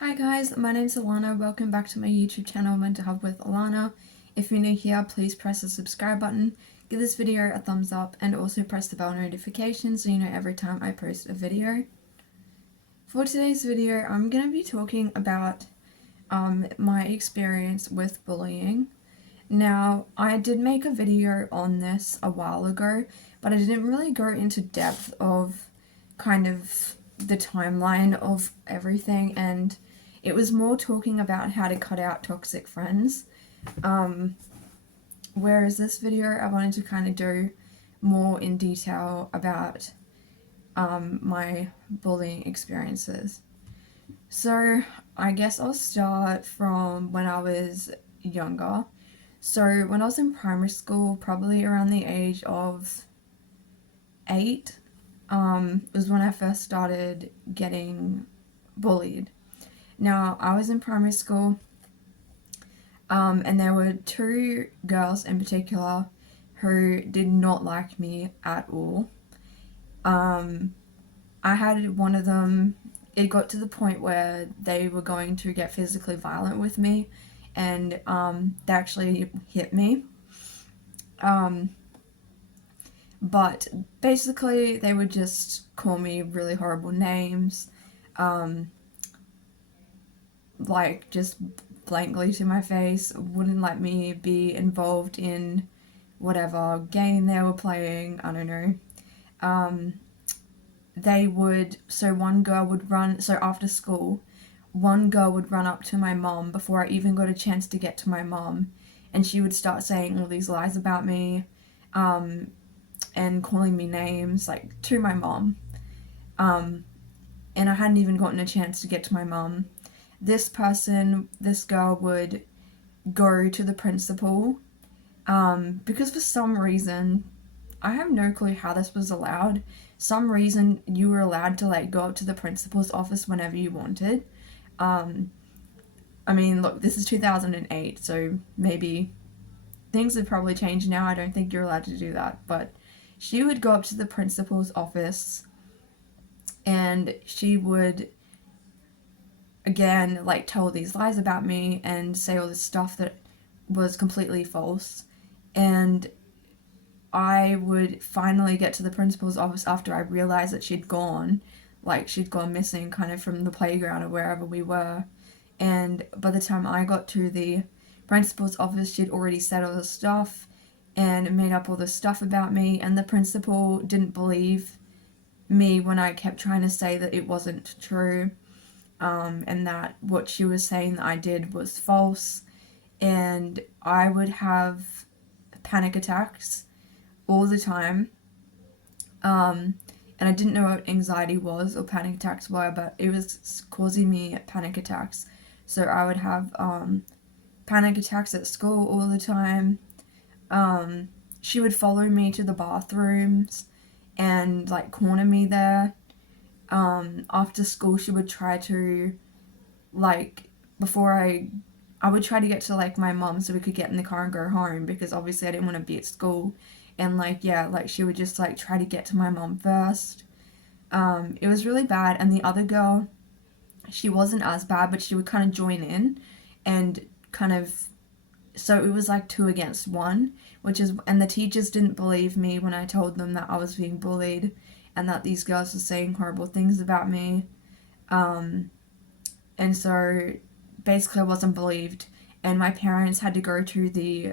Hi guys, my name's Alana. Welcome back to my YouTube channel, Mental Health with Alana. If you're new here, please press the subscribe button, give this video a thumbs up, and also press the bell notification so you know every time I post a video. For today's video, I'm going to be talking about my experience with bullying. Now, I did make a video on this a while ago, but I didn't really go into depth of kind of the timeline of everything, and it was more talking about how to cut out toxic friends. Whereas this video, I wanted to kind of do more in detail about my bullying experiences. So I guess I'll start from when I was younger. So when I was in primary school, probably around the age of 8, was when I first started getting bullied. Now, I was in primary school, and there were 2 girls in particular who did not like me at all. I had one of them, it got to the point where they were going to get physically violent with me, and they actually hit me. But basically, they would just call me really horrible names, like just blankly to my face, wouldn't let me be involved in whatever game they were playing, I don't know. One girl would run, so after school, one girl would run up to my mom before I even got a chance to get to my mom, and she would start saying all these lies about me, and calling me names, like, to my mom. And I hadn't even gotten a chance to get to my mom. This girl would go to the principal, because for some reason, I have no clue how this was allowed. Some reason you were allowed to, like, go up to the principal's office whenever you wanted. I mean, look, this is 2008, so maybe things have probably changed now. I don't think you're allowed to do that, but she would go up to the principal's office, and she would, again, like, tell these lies about me and say all this stuff that was completely false. And I would finally get to the principal's office after I realized that she'd gone missing kind of from the playground or wherever we were. And by the time I got to the principal's office, she'd already said all this stuff and made up all this stuff about me, and the principal didn't believe me when I kept trying to say that it wasn't true, and that what she was saying that I did was false. And I would have panic attacks all the time, and I didn't know what anxiety was or panic attacks were, but it was causing me panic attacks. So I would have panic attacks at school all the time. She would follow me to the bathrooms and, like, corner me there. After school, she would try to, like, I would try to get to, like, my mum so we could get in the car and go home, because obviously I didn't want to be at school. And, like, yeah, like, she would just, like, try to get to my mum first. It was really bad. And the other girl, she wasn't as bad, but she would kind of join in and kind of, so it was like 2 against 1, and the teachers didn't believe me when I told them that I was being bullied and that these girls were saying horrible things about me. And so basically I wasn't believed, and my parents had to go to the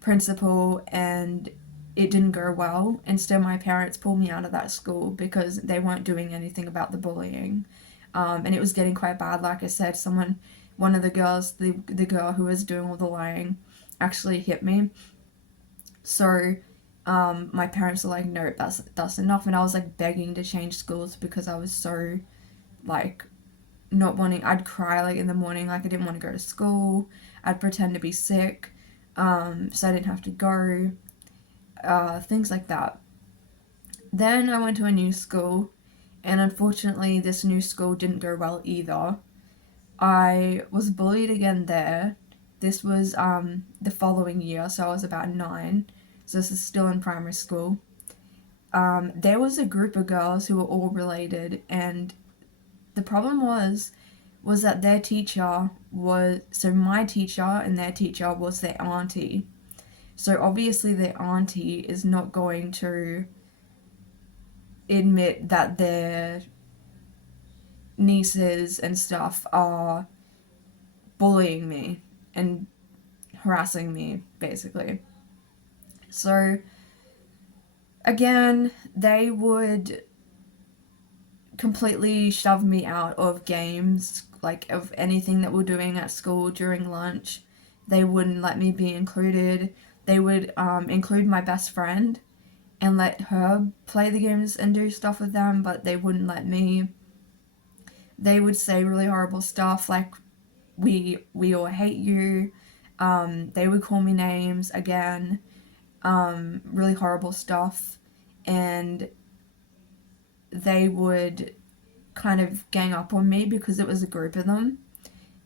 principal, and it didn't go well. Instead, my parents pulled me out of that school because they weren't doing anything about the bullying. And it was getting quite bad. Like I said, one of the girls, the girl who was doing all the lying, actually hit me. So my parents were like, no, that's enough. And I was, like, begging to change schools because I was so, like, not wanting, I'd cry, like, in the morning, like, I didn't want to go to school. I'd pretend to be sick, so I didn't have to go, things like that. Then I went to a new school, and unfortunately this new school didn't go well either. I was bullied again there. This was the following year, so I was about 9, so this is still in primary school. There was a group of girls who were all related, and the problem was was that their teacher was, so my teacher and their teacher was their auntie. So obviously their auntie is not going to admit that their nieces and stuff are bullying me and harassing me, basically. So again, they would completely shove me out of games, like of anything that we're doing at school during lunch. They wouldn't let me be included. They would include my best friend and let her play the games and do stuff with them, but they wouldn't let me. They would say really horrible stuff like, we all hate you. They would call me names again, really horrible stuff, and they would kind of gang up on me because it was a group of them,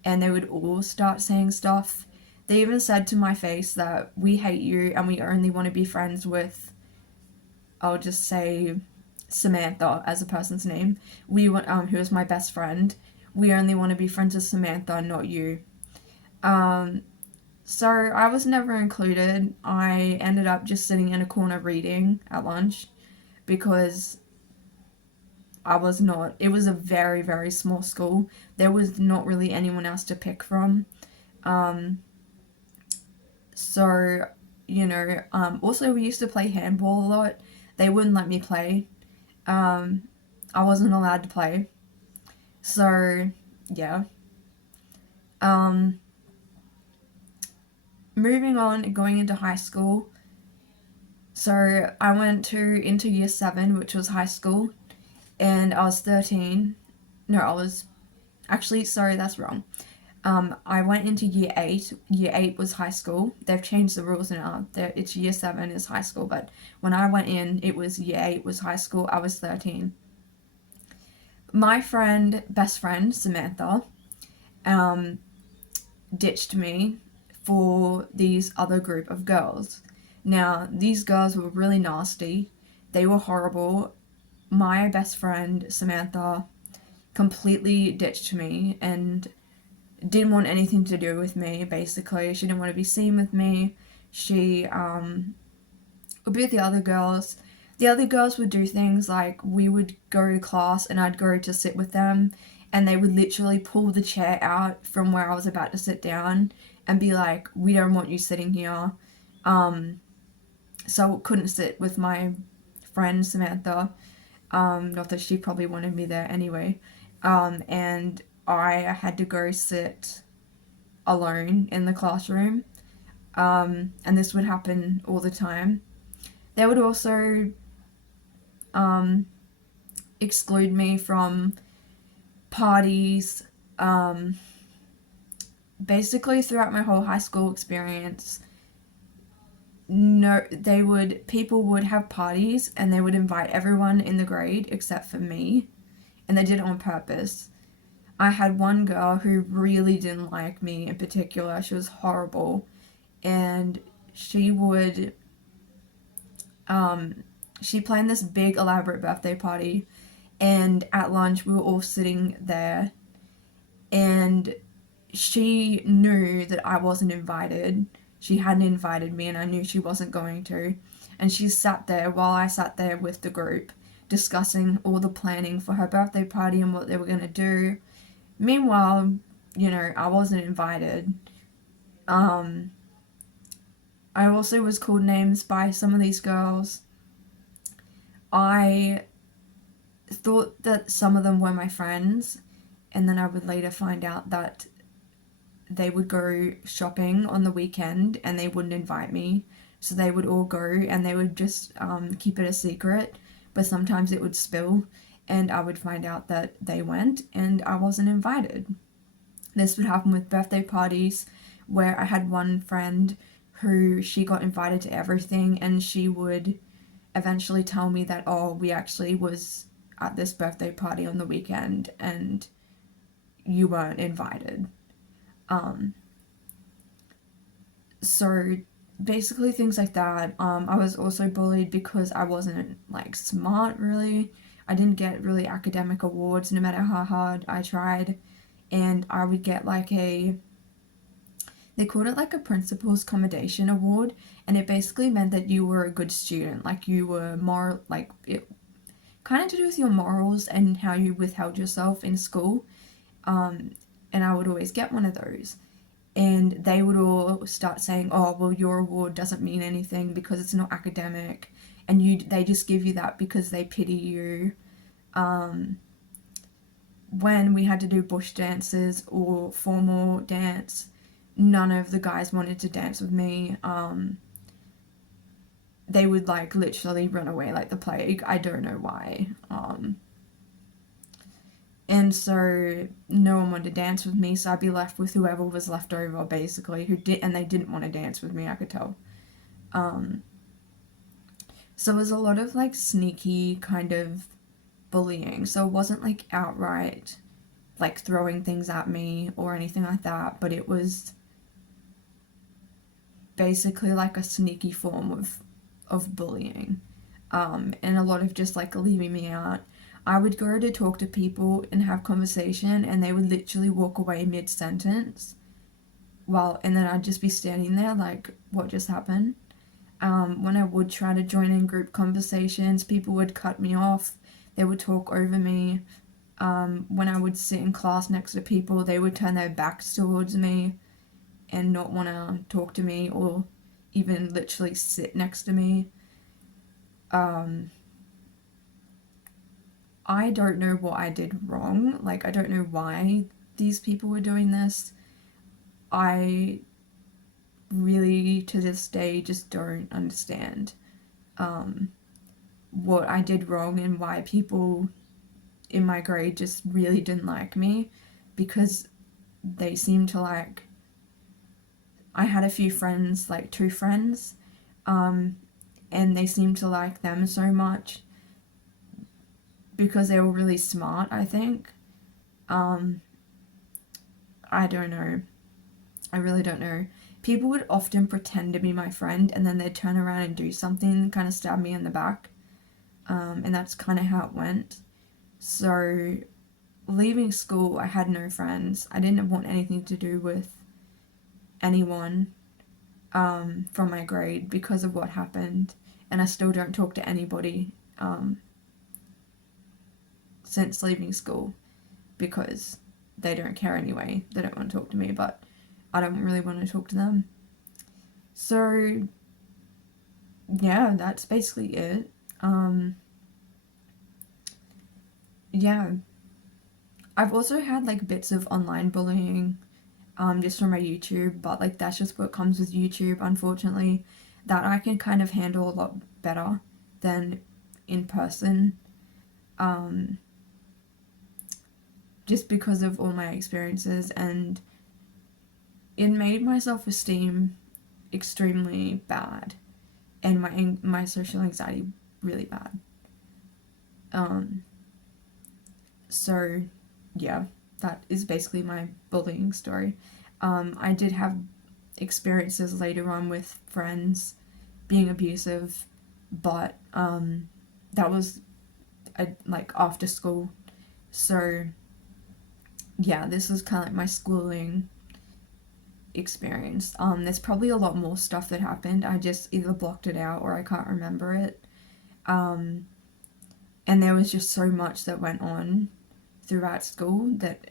and they would all start saying stuff. They even said to my face that we hate you and we only want to be friends with, I'll just say Samantha as a person's name. Who was my best friend. We only want to be friends with Samantha, not you. So I was never included. I ended up just sitting in a corner reading at lunch because I was not, it was a very, very small school. There was not really anyone else to pick from. So, also we used to play handball a lot. They wouldn't let me play. I wasn't allowed to play. So, yeah. Moving on, going into high school. So I went into year 7, which was high school, and I was 13. No, I was, actually, sorry, that's wrong. I went into year 8. Year 8 was high school. They've changed the rules now. It's year 7 is high school, but when I went in, it was year 8 was high school. I was 13. My best friend, Samantha, ditched me for these other group of girls. Now, these girls were really nasty. They were horrible. My best friend, Samantha, completely ditched me and didn't want anything to do with me, basically. She didn't want to be seen with me. She would be with the other girls. The other girls would do things like, we would go to class and I'd go to sit with them, and they would literally pull the chair out from where I was about to sit down and be like, we don't want you sitting here. So I couldn't sit with my friend Samantha. Not that she probably wanted me there anyway. And I had to go sit alone in the classroom. And this would happen all the time. They would also exclude me from parties. Basically throughout my whole high school experience, people would have parties and they would invite everyone in the grade except for me, and they did it on purpose. I had one girl who really didn't like me in particular. She was horrible, and she would she planned this big elaborate birthday party, and at lunch we were all sitting there, and she knew that I wasn't invited. She hadn't invited me, and I knew she wasn't going to. And she sat there while I sat there with the group, discussing all the planning for her birthday party and what they were going to do. Meanwhile, I wasn't invited. I also was called names by some of these girls. I thought that some of them were my friends, and then I would later find out that they would go shopping on the weekend and they wouldn't invite me. So they would all go and they would just keep it a secret, but sometimes it would spill and I would find out that they went and I wasn't invited. This would happen with birthday parties, where I had one friend who she got invited to everything, and she would eventually tell me that, oh, we actually was at this birthday party on the weekend and you weren't invited. So basically things like that. I was also bullied because I wasn't smart really. I didn't get really academic awards no matter how hard I tried. and I would get like they called it like a principal's commendation award, and it basically meant that you were a good student, like you were more like it kind of to do with your morals and how you withheld yourself in school. And I would always get one of those, and they would all start saying, oh well, your award doesn't mean anything because it's not academic, and they just give you that because they pity you. When we had to do bush dances or formal dance, none of the guys wanted to dance with me. They would like literally run away like the plague. I don't know why. And so no one wanted to dance with me, so I'd be left with whoever was left over, basically, and they didn't want to dance with me, I could tell. So it was a lot of like sneaky kind of bullying. So it wasn't like outright like throwing things at me or anything like that, but it was basically like a sneaky form of bullying, and a lot of just like leaving me out. I would go to talk to people and have conversation, and they would literally walk away mid-sentence, and then I'd just be standing there like, what just happened? When I would try to join in group conversations, people would cut me off, they would talk over me. When I would sit in class next to people, they would turn their backs towards me and not want to talk to me or even literally sit next to me. I don't know what I did wrong. Like, I don't know why these people were doing this. I really, to this day, just don't understand what I did wrong and why people in my grade just really didn't like me, because they seemed to like, I had a few friends, like 2 friends, and they seemed to like them so much because they were really smart, I think. I don't know. I really don't know. People would often pretend to be my friend, and then they'd turn around and do something, kind of stab me in the back. And that's kind of how it went. So, leaving school, I had no friends. I didn't want anything to do with anyone from my grade because of what happened. And I still don't talk to anybody since leaving school because they don't care anyway. They don't want to talk to me, but I don't really want to talk to them. So, yeah, that's basically it. Yeah. I've also had like bits of online bullying just from my YouTube, but like that's just what comes with YouTube, unfortunately. That I can kind of handle a lot better than in person. Just because of all my experiences, and it made my self-esteem extremely bad and my social anxiety really bad. So yeah, that is basically my bullying story. I did have experiences later on with friends being abusive, but that was like after school. So yeah, this was kind of like my schooling experience. There's probably a lot more stuff that happened. I just either blocked it out or I can't remember it. And there was just so much that went on throughout school that,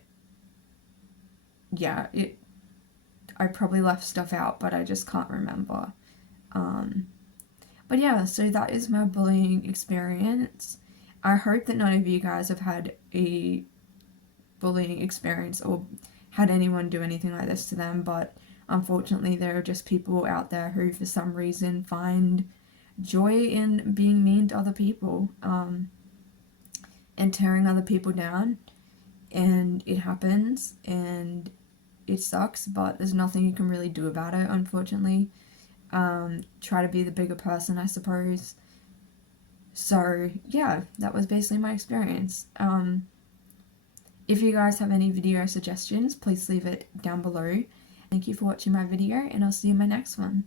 yeah, I probably left stuff out, but I just can't remember. But yeah, so that is my bullying experience. I hope that none of you guys have had a bullying experience or had anyone do anything like this to them, but unfortunately there are just people out there who for some reason find joy in being mean to other people and tearing other people down, and it happens and it sucks, but there's nothing you can really do about it, unfortunately. Try to be the bigger person, I suppose. So yeah, that was basically my experience. If you guys have any video suggestions, please leave it down below. Thank you for watching my video, and I'll see you in my next one.